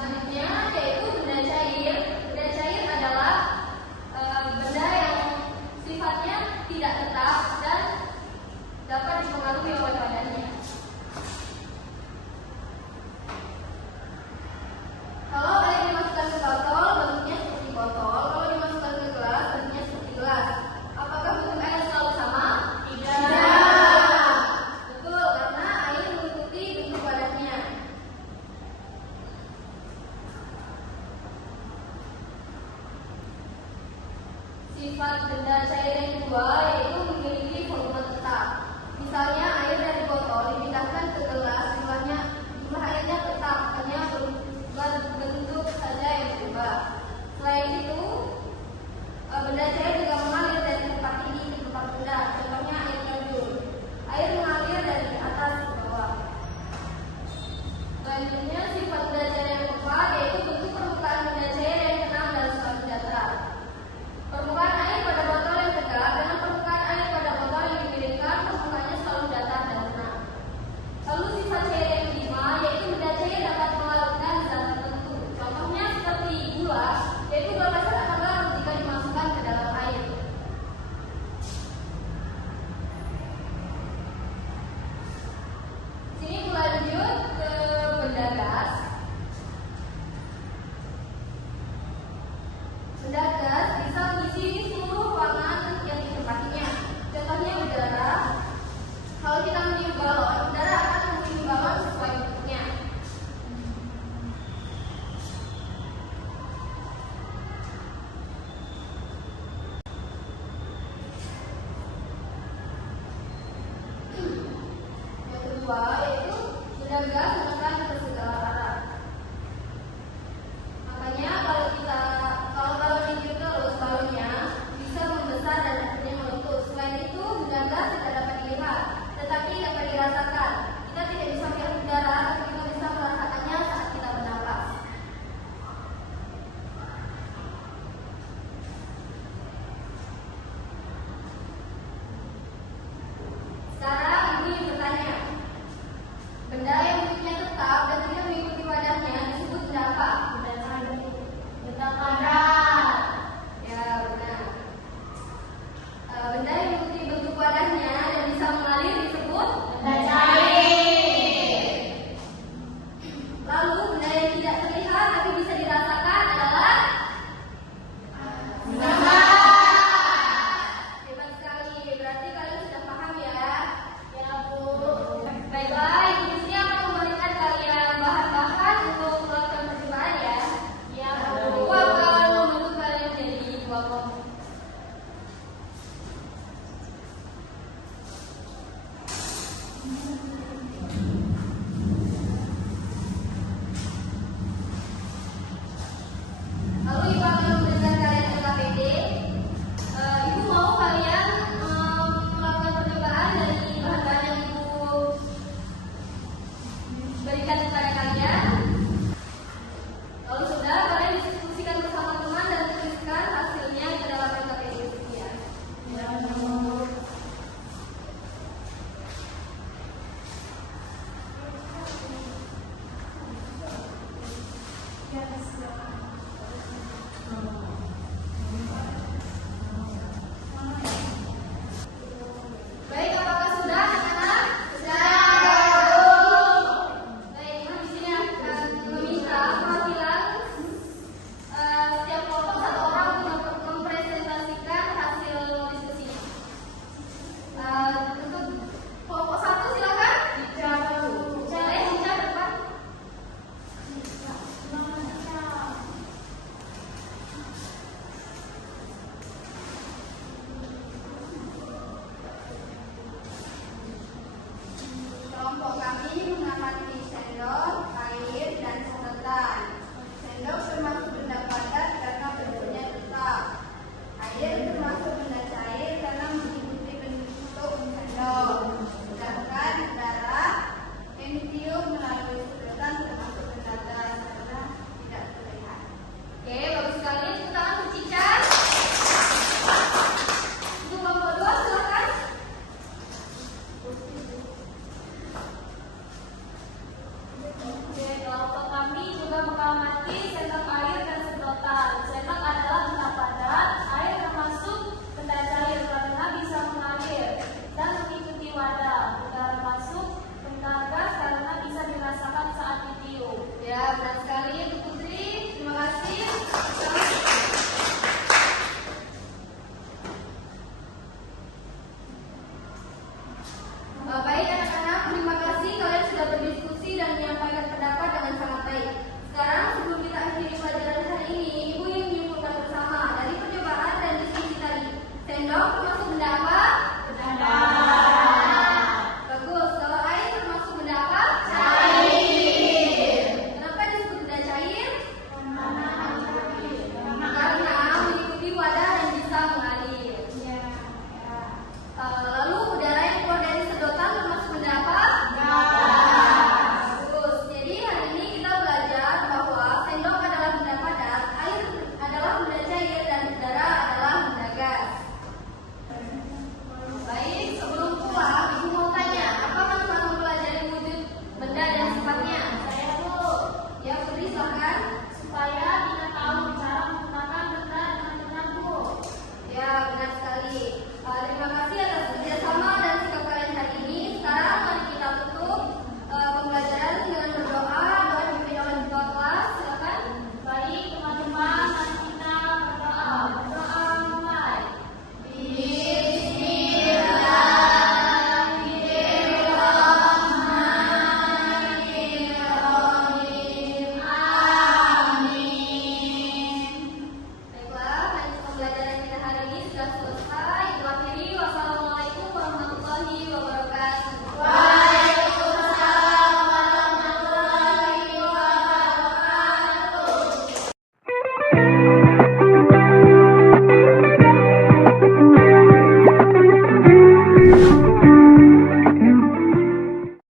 Selanjutnya yaitu benda cair. Benda cair adalah benda yang sifatnya tidak tetap dan dapat dipengaruhi oleh badannya. Kalau air dimasukkan ke botol, bentuknya seperti botol. Kalau dimasukkan ke gelas, bentuknya seperti gelas. Apakah bentuk air selalu sama? Tidak. Betul, karena air mengikuti bentuk badannya. Sifat benda cair yang kedua yaitu memiliki volume tetap. Misalnya air dari botol dipindahkan ke gelas, jumlah airnya tetap, hanya bentuk saja yang berubah. Selain itu, benda cair juga mengalir dari tempat ini ke tempat benda. Contohnya air terjun. Air mengalir dari atas ke bawah. Selanjutnya sifat benda cair yang keempat yaitu bentuk permukaan benda cair yang tenang dan selalu datar. Permukaan air pada botol yang tegak dengan permukaan air pada botol yang dimiringkan, permukaannya selalu datar dan tenang. Lalu sifat cair yang kelima yaitu benda cair dapat melarutkan zat tertentu. Contohnya seperti gula, yaitu gula pasir akan larut jika dimasukkan ke dalam air. Sini lanjut ke benda gas. Benda gas bisa mengisi seluruh ruangan yang ditempatinya. Contohnya udara. Kalau kita meniup balon, udara akan mengisi balon sesuai bentuknya. Yang kedua yaitu benda gas menekan ke segala arah. Makanya kalau balon ditiup terus, balonnya bisa membesar dan akhirnya meletus. Selain itu, benda gas tidak dapat dilihat, tetapi dapat dirasakan. Kita tidak bisa melihat udara, tapi kita bisa merasakannya saat kita bernapas. Sekarang ini bertanya, benda yang bentuknya tetap dan tidak mengikuti wadahnya disebut benda apa? Benda padat. Ya, benar. Benda yang mengikuti bentuk wadahnya dan bisa mengalir disebut benda cair. Lalu benda yang tidak terlihat tapi bisa dirasakan adalah benda gas. Hebat sekali. Berarti kalian sudah paham ya? Ya, Bu. Baiklah, Ibu Sri akan memberikan kalian bahan-bahan untuk melakukan percobaan ya. Ya, Bu. Aku akan membantu kalian menjadi dua kelompok. Lalu Ibu akan memberikan kalian LKPD. Ibu mau kalian melakukan percobaan dari bahan-bahan yang Ibu berikan kepada kalian. Kalau sudah, kalian diskusikan bersama teman dan tuliskan hasilnya ke dalam LKPD ya. Baik, apakah sudah anak-anak? Sudah. Baik, proklamasi Sentra